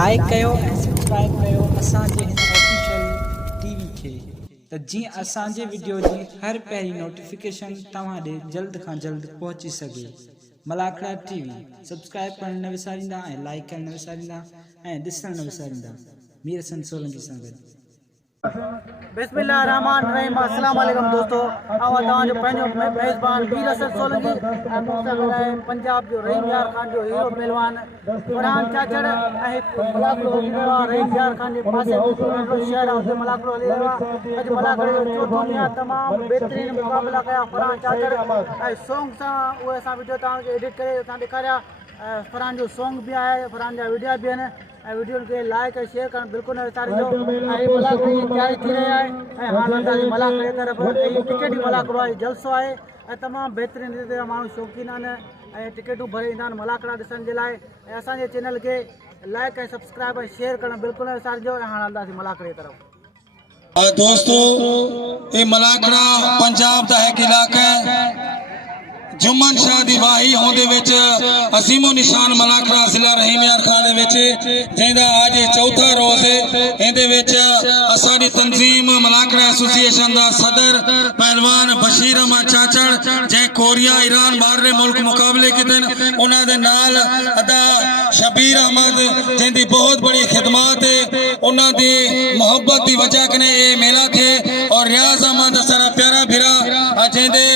Like कयो ऐं subscribe कयो असांजे हिन ऑफिशियल टीवी खे त जीअं असांजे वीडियो जी हर पहिरीं नोटिफिकेशन तव्हां ॾे जल्द खां जल्द पहुची सघे। मलाखड़ा टीवी सब्सक्राइब करण न विसारींदा ऐं लाइक करण न विसारींदा ऐं ॾिसण न विसारींदा। मीर हसन सोलंकी सां गॾु। बिस्मिल्लाहिर्रहमानिर्रहीम। अस्सलाम वालेकुम दोस्तों, आवां तव्हांजो पंहिंजो मेज़बान मीर हसन सोलंकी ऐं मूंसां गॾु आहे पंजाब जो रहीम यार ख़ान जो हीरो पहलवान फरहान चाचड़ ऐं हिकु मलाखड़ो हली रहियो आहे रहीम यार ख़ान जे पासे नंढो शहर आहे, हुते मलाखड़ो हली रहियो आहे। अॼु मलाखड़े जो चोथों ॾींहुं आहे। तमामु बहितरीनु मुक़ाबिला कया फरहान चाचड़ ऐं सॉन्ग सां उहे असां वीडियो तव्हांखे एडिट करे असां ॾेखारिया। फरहान जो सॉन्ग भी आहे, फरहान जा वीडियो भी आहिनि ऐं वीडियो खे लाइक ऐं शेयर करणु बिल्कुलु न विसारिजो। ऐं मलाखड़े जी तयारी थी रही आहे ऐं हाणे हलंदासीं मलाखड़े जी तरफ़। टिकेट ई मलाखड़ो आहे, जलसो आहे ऐं तमामु बहितरीनु रीति सां माण्हू शौक़ीन आहिनि ऐं टिकेटूं भरे ईंदा आहिनि मलाखड़ा ॾिसण जे लाइ। ऐं असांजे चैनल खे लाइक ऐं सब्सक्राइब ऐं शेयर करणु बिल्कुलु न विसारिजो। ऐं हाणे हलंदासीं मलाखड़े जी तरफ़। दोस्तों ये मलाखड़ा पंजाब का एक इलाका है। जुम्मन शाह दी वाही होंदे विच असीमो निशान मलाखड़ा जिला रहीम यार खान दे विच जेंदा आज चौथा रोज है। इंदे विच असाडी तंजीम मलाखड़ा एसोसिएशन दा सदर पहलवान बशीर अहमद चाचड़ जे कोरिया ईरान बाहरले मुल्क मुकाबले कितन उन्हां दे नाल अदा शबीर अहमद जेंदी बहुत बड़ी खिदमत है। उन्हां दी मोहब्बत दी वजह कने ये मेला थे और रियाज अहमद सारा प्यारा भिरा जेंदे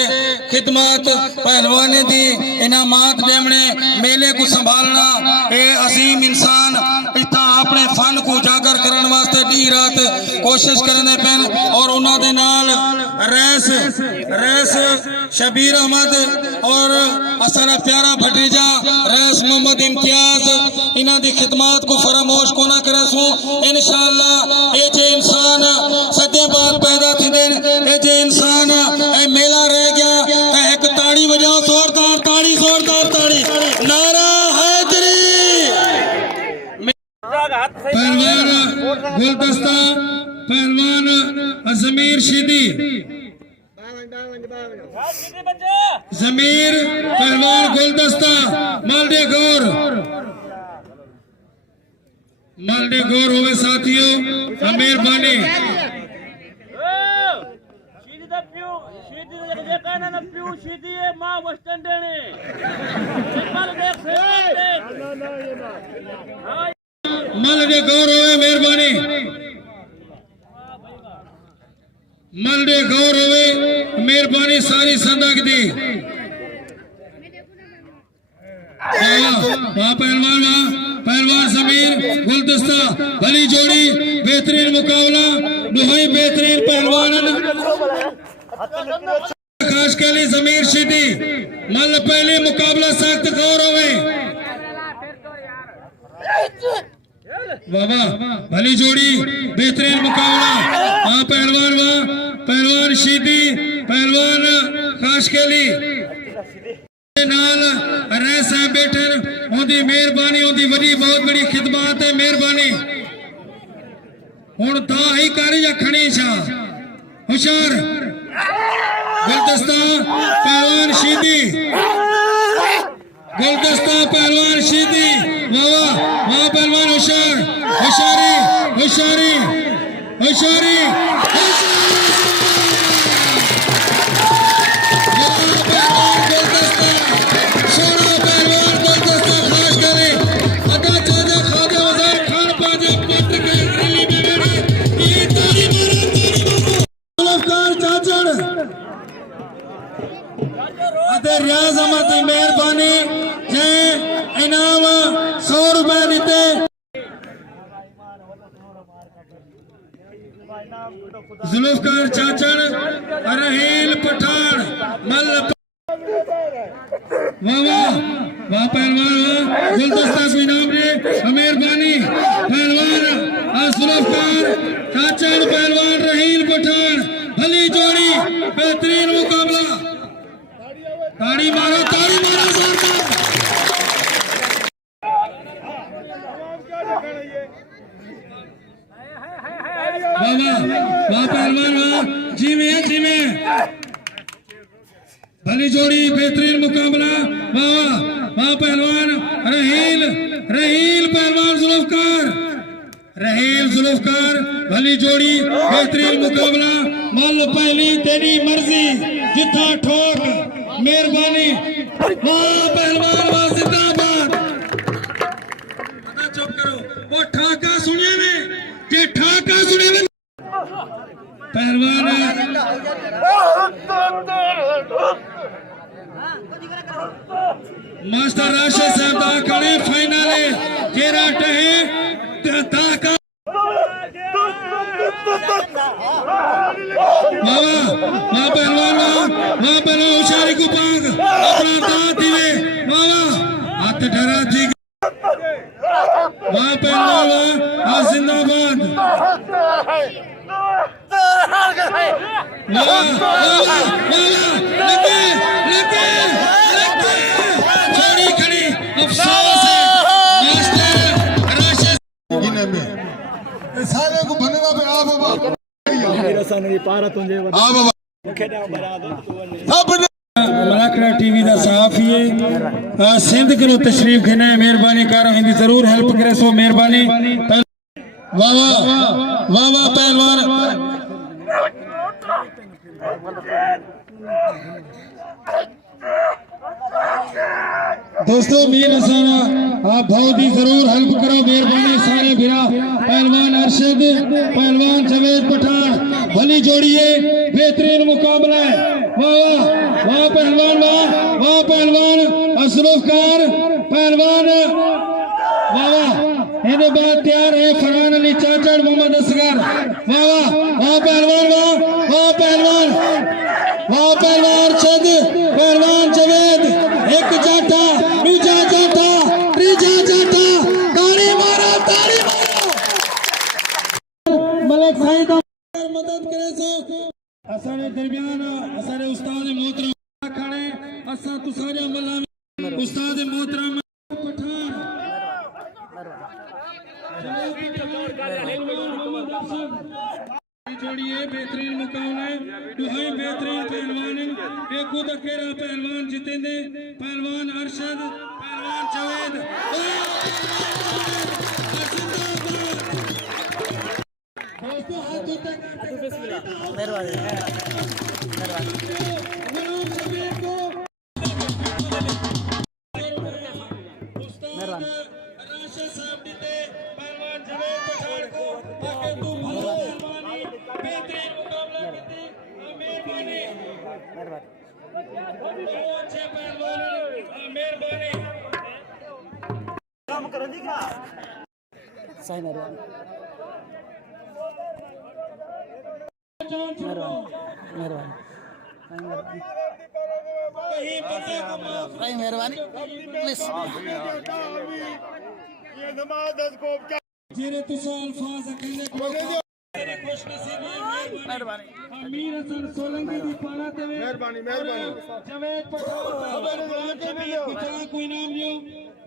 खिदमत पहलवाने दी इनामात देवने मेले को संभालना ये अजीम इंसान इतना अपने फन को उजागर करने वास्ते दी रात कोशिश करने पेन। और उन्हां दे नाल रैस शबीर अहमद और असारा प्यारा भतीजा रैस मोहम्मद इम्तियाज इन्हां दी खिदमत को फरामोश को ना करसू। इंशाअल्लाह ये जे इंसान सदे बाद पैदा थिंदे ये जे इंसान ए मेला रह गया एक ताड़ी बजाओ, जोरदार ताड़ी, जोरदार ताड़ी, नारा हैदरी। पहलवान गुलदस्ता पहलवान जमीर शीदी जमीर पहलवान गुलदस्ता मालडे गौर होवे साथियों, मेहरबानी। मलडे गौर होवे मेहरबानी, मलडे गौर होवे मेहरबानी सारी संदक दी। पहलवान जमीर गुलदस्ता भली जोड़ी बेहतरीन मुकाबला दुहई बेहतरीन पहलवान खास के लिए जमीर शीदी मल पहले मुकाबला सख्त गौर होवे बाबा भली जोड़ी बेहतरीन मुकाबला। हाँ पहलवान शीदी पहलवान खास के लिए नाल रैस है बैठे उनकी मेहरबानी उनकी बड़ी बहुत बड़ी खिदमत है मेहरबानी। हुण था ही कारी या खड़ी शाह होशियार गुलदस्ता पहलवान शीदी गुलदस्ता पहलवान शीदी वाह वाह पहलवान होशियार होशियारी होशियारी होशियारी रियाज अहमद की मेहरबानी जे इनाम 100 रुपए दीते। जुल्फकार चाचड़ रहील पठान मल वाह पहलवान गुलदस्ता को इनाम दे मेहरबानी। पहलवान जुल्फकार चाचड़ पहलवान रहील पठान भली जोड़ी बेहतरीन मुकाबला। ताड़ी मारो वाह पहलवान जी में भली जोड़ी बेहतरीन मुकाबला। वाह वाह पहलवान रहील पहलवान जुल्फकार जुल्फकार भली जोड़ी बेहतरीन मुकाबला मल पहली तेरी मर्जी जिथा ठोक मेहरबानी वाह पहलवान वाह जिंदाबाद चुप करो वो ठाका सुनिए ने जे ठाका सुनिए ने पहलवान मास्टर राशिद साहब दा खड़े फाइनल जेरा टहे ताका वाह पहलवान वाह होशियारी को पाग अपना दांत दिवे वाह हाथ डरा थी वाह पहलवान वाह जिंदाबाद लगे जोड़ी खड़ी अफसोस है मास्टर राशिद सारे को बनना पे आ बाबा मलाखड़ा टीवी दा सहाफ़ी है सिंध करो तशरीफ खिने मेहरबानी करो हिंदी जरूर हेल्प करे सो मेहरबानी वाह वाह वाह वाह पहलवान दोस्तों मीर हसाना आप बहुत ही जरूर हेल्प करो मेहरबानी सारे भिरा पहलवान अरशद पहलवान जवेद पठान भली जोड़िए बेहतरीन मुकाबला है वाह वाह पहलवान वाह पहलवान अशरफ खान पहलवान वाह इन्हें बात तैयार है फरहान अली चाचड़ मोहम्मद असगर वाह पहलवान वाह पहलवान अरशद पहलवान जवेद एक जाटा दूजा जाटा तीजा जाटा ताड़ी मारो मलिक साईं मदद करे सो असारे दरमियान असारे उस्ताद मोहतरम खड़े असा तुसारे मल्ला उस्ताद मोहतरम पठान जोड़िए बेहतरीन मुकाबला दुहाई बेहतरीन पहलवान एक खुद अकेला पहलवान जितेंद्र पहलवान अरशद पहलवान जवेद दोस्तों हाथ राशिद साहब जीते पहलवान जवेद पठान को ताकि तुम बेहतरीन मुकाबला करते मेहरबानी अच्छे पहलवान मेहरबानी काम करो दिखा सही मेहरबानी मेहरबानी प्लीज ये नमाज को क्या जेरे तुसा अल्फाज अकेले मेहरबानी अमीर हसन सोलंकी दी पाना ते मेहरबानी जवेद पठान को इनाम लियो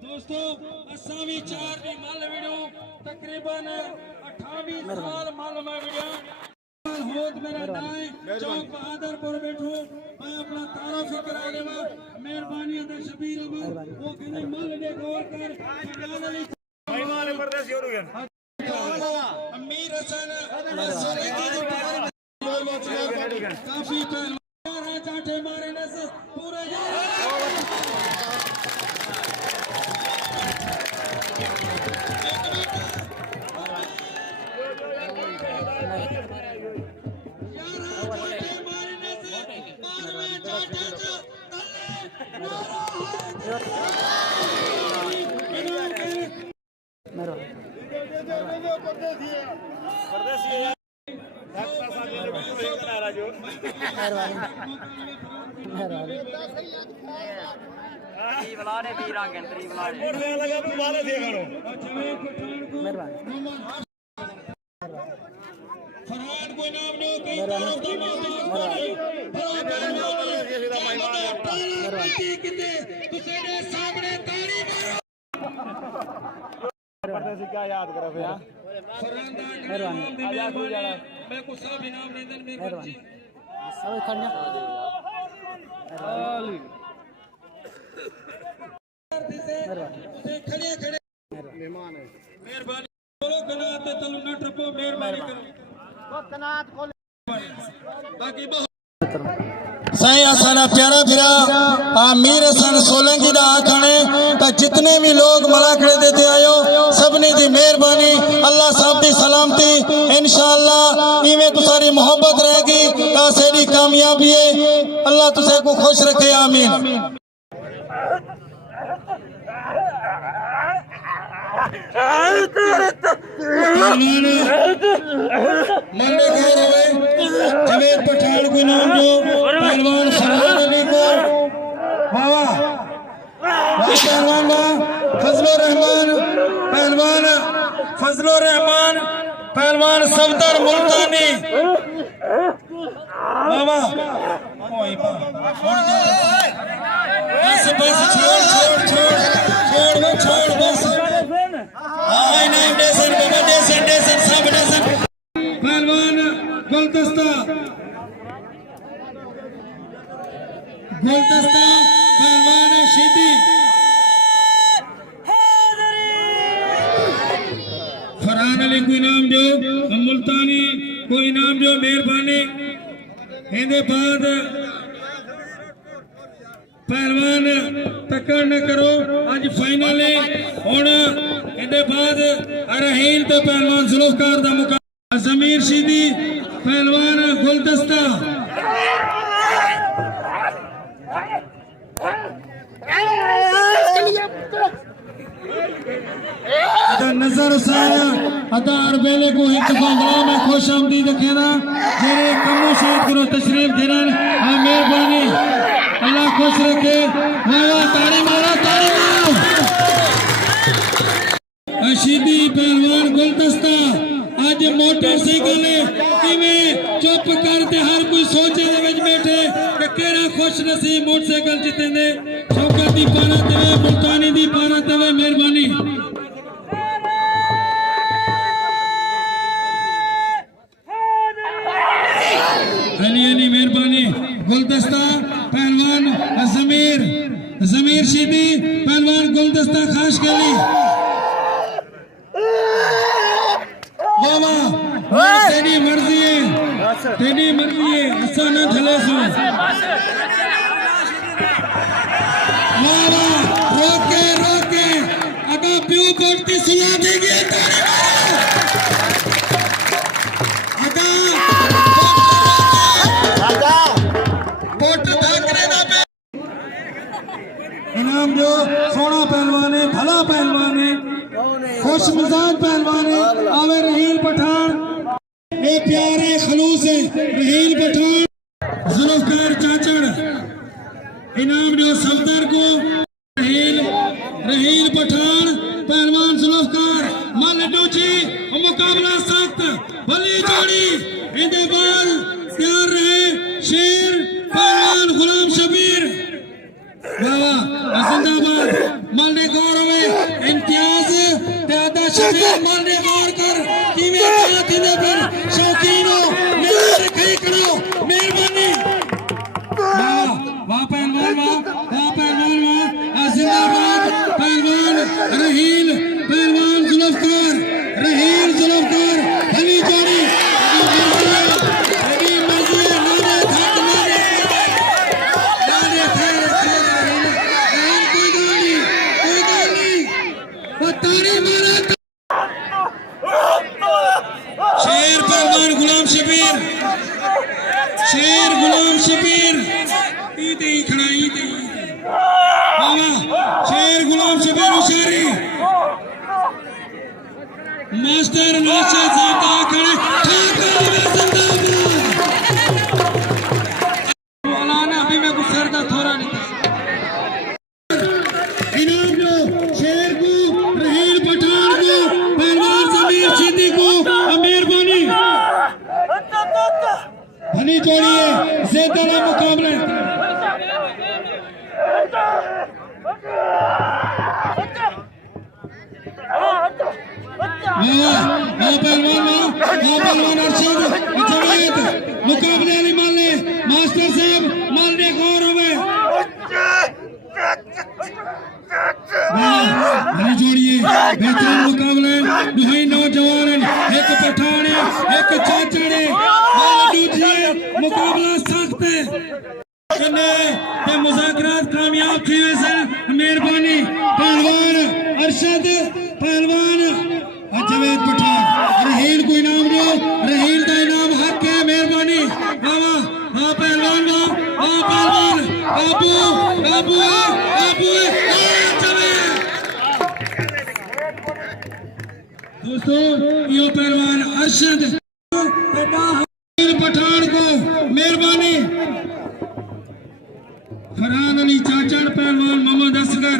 दोस्तों असावी 4 दी मल वीडियो तकरीबन 28 साल मल में वीडियो होत मेरा नाय चौक बहादुरपुर बैठो मैं अपना तारुफ करा देवा मेहरबानी अदा शबीर अहमद वो कने मल दे गौर कर फरहान अली मेहमान परदेसी हो गए अमीर हसन काफी पहलवान चाटे मारे नस पूरे फरहान को नाम दो सामने ताली मारो क्या याद करो भैया मैं कुछ सब इनाम देन मेरे बच्चे सब खड़ना खड़े मेहरबानी बोलो कनात ते तलु न टपो मेहरबानी करो बाकी साईं असाना प्यारा फिरा मीर हसन सोलंकी दा आखणे ता जितने भी लोग मलाखड़े देते आयो सबने दी मेहरबानी अल्लाह साहब दी सलामती इंशाअल्लाह इवें तुसारी मोहब्बत रहेगी ता सेडी कामयाबी है अल्लाह तुसे को खुश रखे आमीन मंडे खैर हुए जवेद पठान को नाम जो पहलवान फरहान अली को वाह पहलवान फजलुर रहमान पहलवान सफदर मुल्तानी वाह बस छोड़ बस पहलवान गुलदस्ता पहलवान शीदी फरहान अली को इनाम दो मुल्तानी को इनाम दो मेहरबानी इनके बाद पहलवान टक्कर न करो आज फाइनल है हुण इनके बाद रहील तो पहलवान जुल्फकार दा मुकाबला जमीर शीदी पहलवान गुलदस्ता नजर सारा अदा अरबेले को एक दफा में खुश आमदीद कहना जेरे कमो शहीद करो तशरीफ देना मेहरबानी अल्लाह खुश रखे ताड़ी मारो अशीदी पहलवान गुलदस्ता आज मोटरसाइकिल किवें चुप करते हर कोई सोचे दे विच बैठे कि केड़ा खुश नसीब मोटरसाइकिल जितने शौकत दी पाना देवे मुल्तानी दी पाना देवे मेहरबानी अली मेहरबानी गुलदस्ता पहलवान जमीर शीदी पहलवान गुलदस्ता खास गली तेरी मर्जी है ऐसा न झलेसो रोके अगर प्यू बढ़ती सुना देगी इनाम जो सोना पहलवान है भला पहलवान है खुश मिजाज पहलवान है आवे रहील पठान ये प्यारे खलूस है रहील पठान जुल्फकार चाचड़ इनाम जो सफदर को रहील पठान पहलवान जुल्फकार मालडू जी मुकाबला सख्त भली जोड़ी इनके बाद तैयार रहे शेर पहलवान गुलाम शबीर जिंदाबाद मालने गौर हुए इम्तियाज दादा शबीर मालने गौर कर कीमे दिन पर शौकीनो मेरे कई करो मेहरबानी वाह पहलवान जिंदाबाद पहलवान रहील पहलवान जुल्फकार भली जोड़ी शेर पहलवान गुलाम शबीर ईते ही खड़ा शेर गुलाम शबीर उशारी मास्टर नौशाद साहब खड़े मौलाना अभी मैं कुछ सर का थोड़ा नहीं इनाम जो शेर को रहील पठान को पहलवान जमीर शीदी को मेहरबानी भली जोड़ी है ज़ेदाला मुकाबले पहलवान अरशद जवेद मुकाबले वाली माले मास्टर साहब मालने गौर हुए भली जोड़ी है बेहतरीन मुकाबले दुहाई नौजवान चाचड़े मुकाबला सख्त ते मुज़ाकरात कामयाब थी वैसे मेहरबानी पहलवान अरशद पहलवान जवेद पठान रहील को इनाम दो रहील का इनाम हक है मेहरबानी बाबा हाँ पहलवान हाँ पहलवान बाबू बाबू बाबू दोस्तों यो पहलवान अरशद पठान को मेहरबानी फरहान अली चाचड़ पहलवान मोहम्मद असगर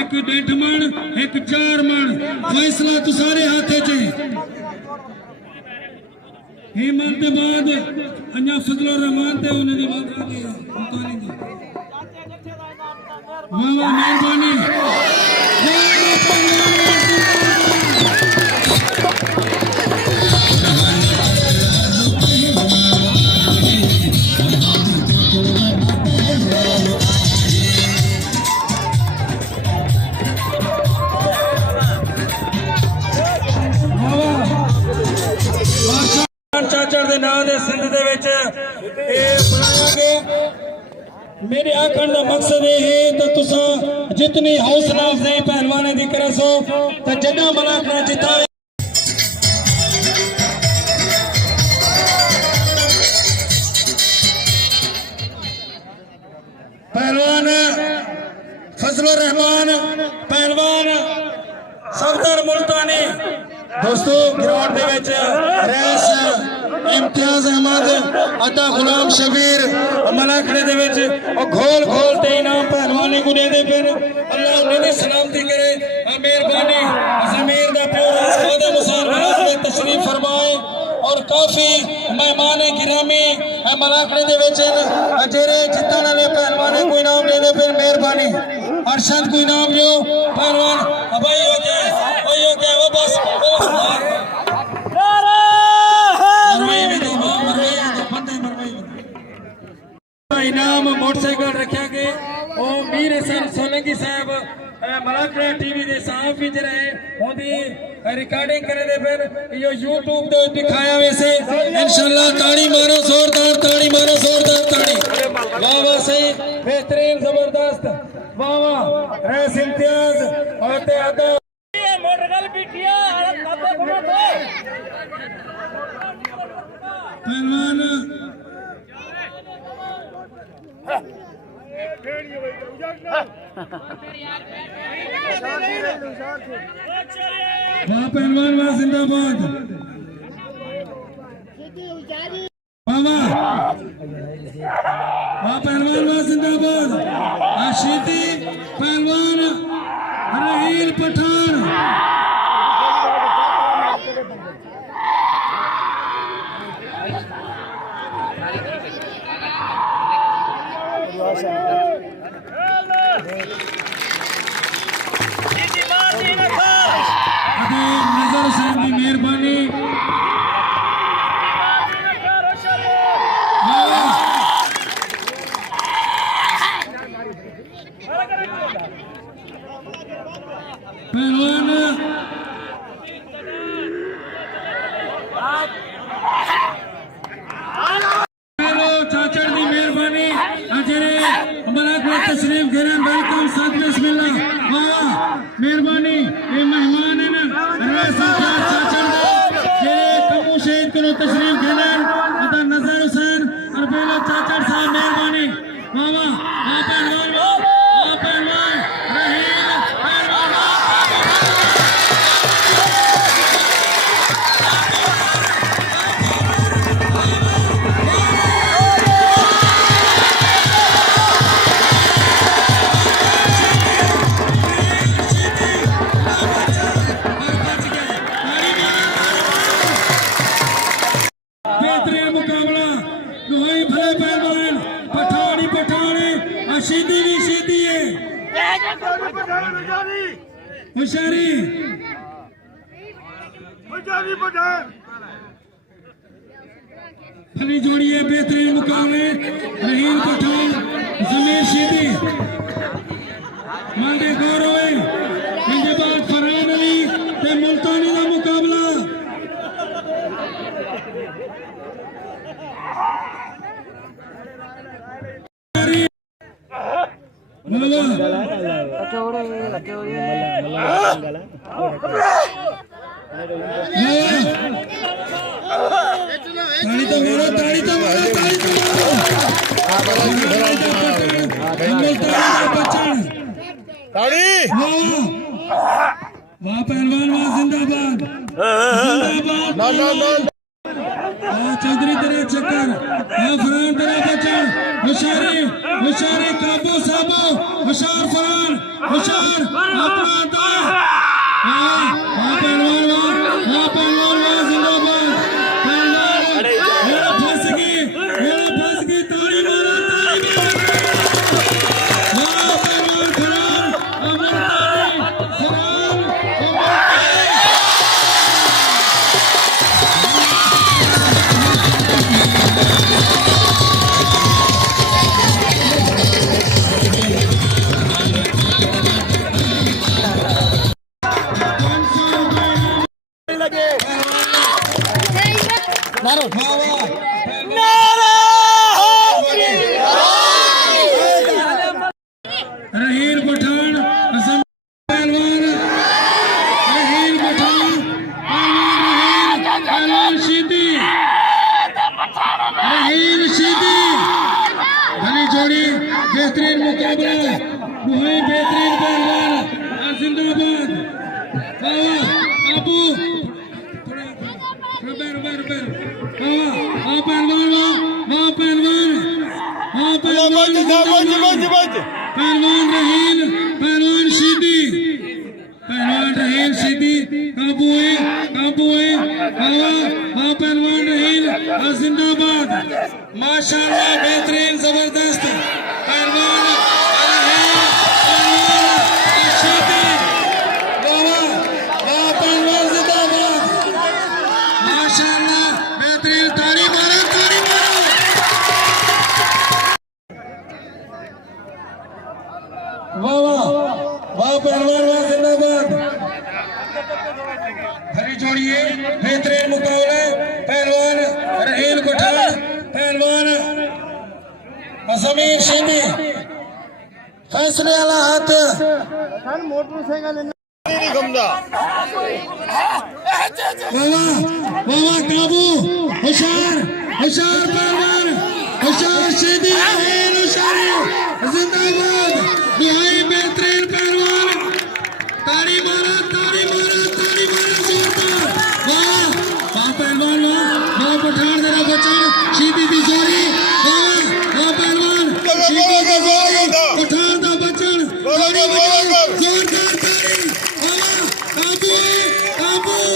एक 1.5 मन एक 4 मन फैसला तो सारे हाथे चे हेमंत बाद अन्या फजल रहमान ते उन्हें दी बात आ गई मुकानी दी वाह मेहरबानी चाचड़ दे नाम दे सिंध दे विच बनाया गया मेरे आखण दा मकसद ये है तो तुसा जितनी हौसला अफजाई पहलवाने दी करे सो तो जड़ा मलाकड़ा जितावे पहलवान फजलुर रहमान पहलवान सफदर मुल्तानी दोस्तों ग्राउंड दे विच रैस इम्तियाज अहमद अता गुलाम शबीर मलाखड़े दे विच घोल घोल ते इनाम पहलवानी को दे फिर अल्लाह उन्हें सलामती करे मेहरबानी जमीर दा प्यारा खुदा मुसलमान में तशरीफ फरमाए और काफी मेहमान गिरामी मलाखड़े दे विच जेरे जितने वाले पहलवानी को इनाम दे फिर मेहरबानी अरशद को इनाम दो पहलवान भाई हो गया वो बस इनाम मोटरसाइकिल रखा गया और मीर हसन सोलंकी साहब मलाखड़ा टीवी दे साहब च रहे उनकी रिकॉर्डिंग करे दे फिर यो यूट्यूब दे दिखाया वैसे इंशाल्लाह ताड़ी मारो जोरदार ताड़ी वाह वाह सही बेहतरीन जबरदस्त वाह वाह रैस इम्तियाज और ते अदा मोटरसाइकिल बिटिया पहलवान वहाँ पहलवान वहाँ जिंदाबाद वहाँ पहलवान वहाँ जिंदाबाद आशीती पहलवान रहील पठान नजर हुसैन की मेहरबानी पहलवान चाचड़ की मेहरबानी अजरे मलाखड़ा तशरीफ गिरन वेलकम साथ बिस्मिल्लाह वाह मेहरबानी ये मेहमान है ना चाचड़ जे कमू शहीद करो तशरीफ गिरन अता नजर हुसैन और बेला चाचड़ साहब मेहरबानी वाह पहलवान रहील बेहतरीन मुकाबला दुहाई भले पहलवान पठानी अशीदी भी शीदी है होशियारी फली जोड़ी है बेहतरीन मुकाबले रहील पठान जमीर शीदी मांगे गौरव है इनके बाद फरहान अली ते मुल्तानी का मुकाबला ताली तो मारो, ताली तो मारो, ताली तो मारो। ताड़ी वाह पहलवान, वाह जिंदाबाद, जिंदाबाद। चौधरी तेरे चक्कर, फरहान तेरा बच्चा, होशियारी होशियारी, काबू साबू, होशियार फरहान, होशियार अपना था। वाह पहलवान, वाह पहलवान, वाह जिंदाबाद पहलवान। मेरा फंस गई, ताली मारो, ताली मारो। वाह पहलवान फरहान, अमर ताली फरहान, रहील पठान, असम पहलवान, रहील पठान, पहलवान शीदी, रहील शीदी। भली जोड़ी, बेहतरीन मुकाबला, दुहाई बेहतरीन पहलवान, जिंदाबाद। अबू पहलवान, पहलवान रहील, पहलवान शीदी, काबू है, पहलवान रहील, जिंदाबाद। माशाल्लाह, बेहतरीन जबरदस्त पहलवान शीदी, पहलवान जिंदाबाद। माशाल्लाह, बेहतरीन, ताली मारो, ताली मारो। वाह पहलवान, वाह जिंदाबाद। हरी जोड़िए, बेहतरीन मुकाबला, पहलवान रहील पठान, पहलवान असमीर शीदी। फैसले वाला हाथ मोटरसाइकिल नहीं घूमता वाह काबू, होशियार पहलवान, होशियार शीदी, होशियारी जिंदाबाद। दुहाई बेहतरीन पहलवान, ताड़ी मारो, ताड़ी मारो, ताड़ी मारो जोरदार। वाह पहलवान, वाह पठान तेरा बच्चा, शीदी की जोड़ी। वाह पहलवान, शीदी की जोड़ी, पठान का बच्चा, ताड़ी मारो, जोरदार ताड़ी। काबू है।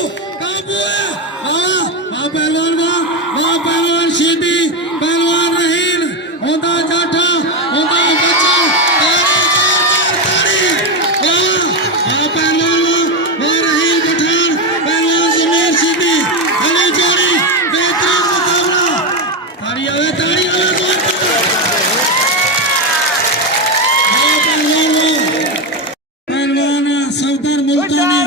वाह पहलवान शीदी, पहलवान रहील, होंदा जाठा, होंदा बच्चा, ताड़ी। वाह पहलवान, वाह रहील पठान, पहलवान समीर शीदी। हली जोड़ी, बेहतरीन मुकाबला, ताड़ी आवे पहलवान सफदर मुल्तानी,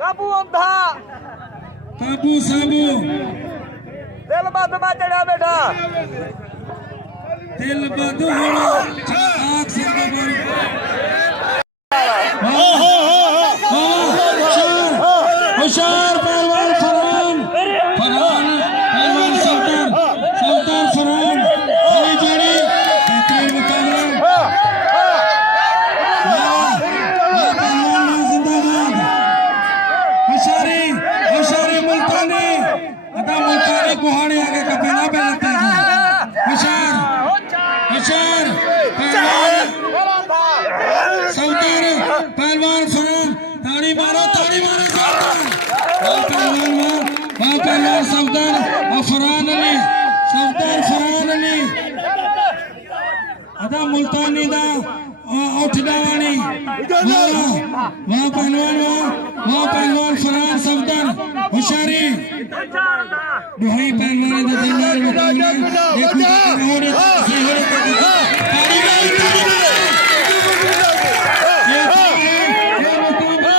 काबू अंधा काबू साबू, दिल बंद में चढ़ा बेटा दिल बंद होना, आँख से कबर। होशियार पहलवान फरहान, पहलवान सफदर फरहान। हली जोड़ी, बेहतरीन मुकाबला। पहलवान जिंदाबाद। होशियारी मुल्तानी, मुल्तानी कुहाड़े आगे कपेला पे लगते हैं। होशियार पहलवान सफदर, पहलवान फरहान, ताड़ी मारो, ताड़ी मारो जोरदार। वाह पहलवान सफदर और फरहान अली, फरहान अली अदा मुल्तानी दा उठ दावानी। वाह पहलवान फरहान सफदर, होशियारी दुहाई पहलवान दा दरबार मुकाबला। देखो होने सही होने ताड़ी मारो, ताड़ी मारो। ये मुकाबला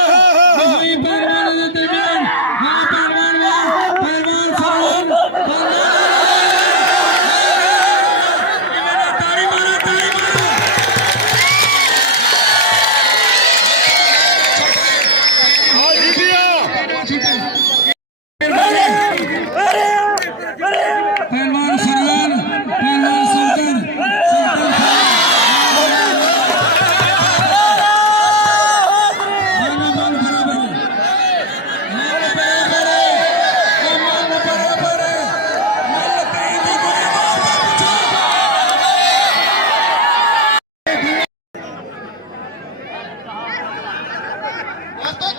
दुहाई पहलवान दा दरमियान। वाह पहलवान फरहान, ताड़ी मारो,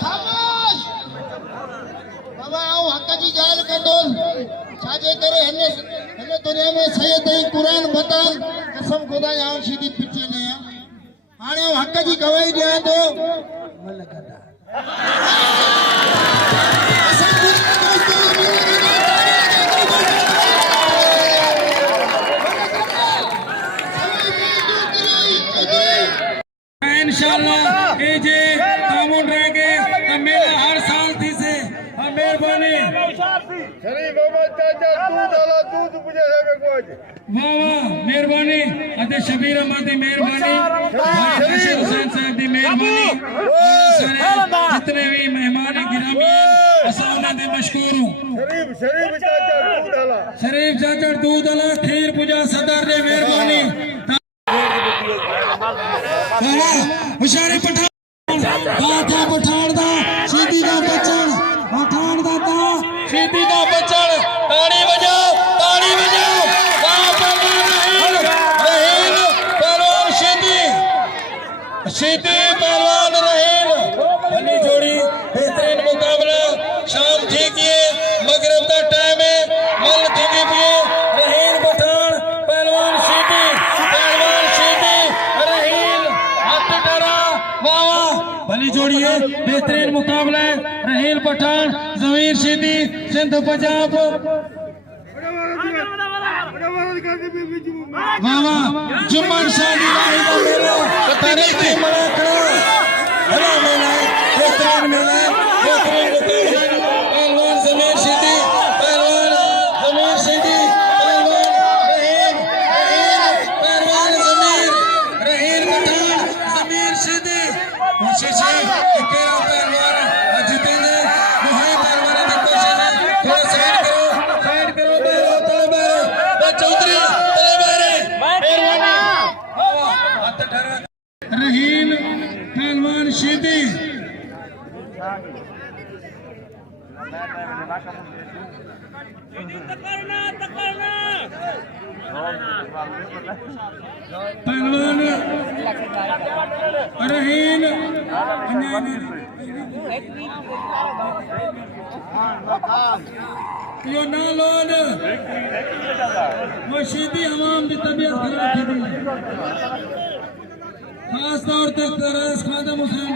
खामोश बाबा आओ हक जी ॻाल्हि कंदुमि छाजे करे हिन दुनिया में सैयद कुरान बतान कसम खुदा जी आऊं सीधी पिटी न आहियां हाणे हक जी गवाही ॾियां थो इंशाल्लाह ये जे तामुन रह गए तो मेरा हर साल थी से मेहरबानी शरीफ मोहम्मद चाचा दूध वाला दूध मुझे है को आज वाह वाह मेहरबानी अते शबीर अहमद दी मेहरबानी बशीर हुसैन साहब दी मेहरबानी जितने भी मेहमान गिरामी असा उन्हां दे मशकूर हूं शरीफ चाचा दूध वाला शरीफ चाचा दूध वाला खीर पूजा सदर दे मेहरबानी हुशारे पठान दाता पठान दा सीधी दा बचन पठान दाता सीधी दा बचन ताड़ी बजाओ वाह पहलवान रहील पहलवान सीधी पहलवान रहील भली जोड़ी बेहतरीन मुकाबला शाम थी किए मगरिब दा टाइम है मल थी पिए रहील पठान पहलवान सीधी रहील हाथ डरा वाह भली जोड़ी है बेहतरीन मुकाबला है रहील पठान जमीर सीधी सिंध पंजाब वाह जुम्मन शादी राही का मेला तारीखी मलाखड़ा भला मेला बेहतरीन मेला बेहतरीन पहलवान जमीर सीधी पहलवान रहील पहलवान जमीर रहील पठान जमीर सीधी कोशिश है कि केरा पहलवान जीतेंगे वही पहलवान की कोशिश है थोड़ा साइड करो तले चौधरी तले मेहरबानी हाथ ठहरा रहील पहलवान सीधी पहलवान रहील यो ना लोन वो सीधी हमाम की तबीयत खराब थी खास तौर पे रईस खादम हुसैन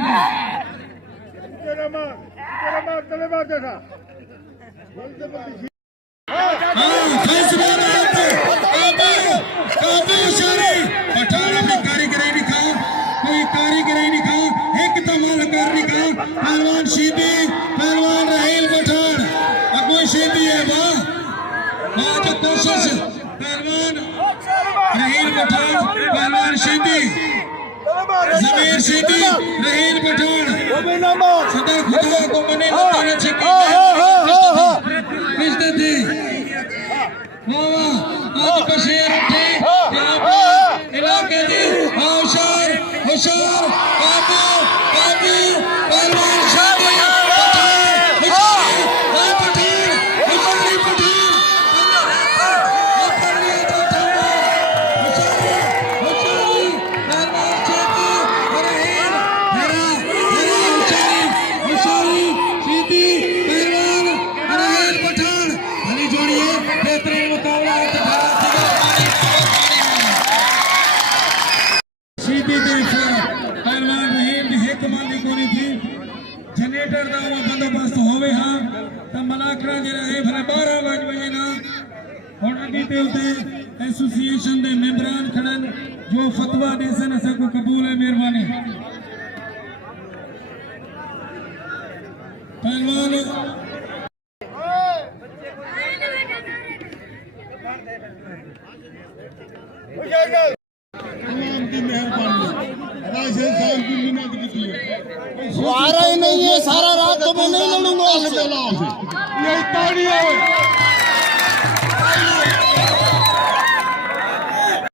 तले बात देखा पठान अपनी कारीगरी दिखा कोई कारीगरी दिखा एक तमाल कर दिखा पहलवान सीधी पहलवान रहील पठान कोई सीधी है वाह जो कोशिश पहलवान रहील पठान पहलवान सीधी जमीर सीधी रहील पठान सदा खुदा को मने लताने छिकी किसने थी वाह आज बशीर उठे इलाके दी होशियार काबू पहलवान शादी जनरेटर का वो बंदोबस्त होवे हाँ तो मलाखड़ा जरा है भले 12 बजे ना हुन अगी ते उते एसोसिएशन दे मेंबरान खड़न जो फतवा देसन असा को कबूल है मेहरबानी पहलवान आ रहा ही नहीं है सारा रात तो मैं नहीं लड़ूंगा ये ताड़ी है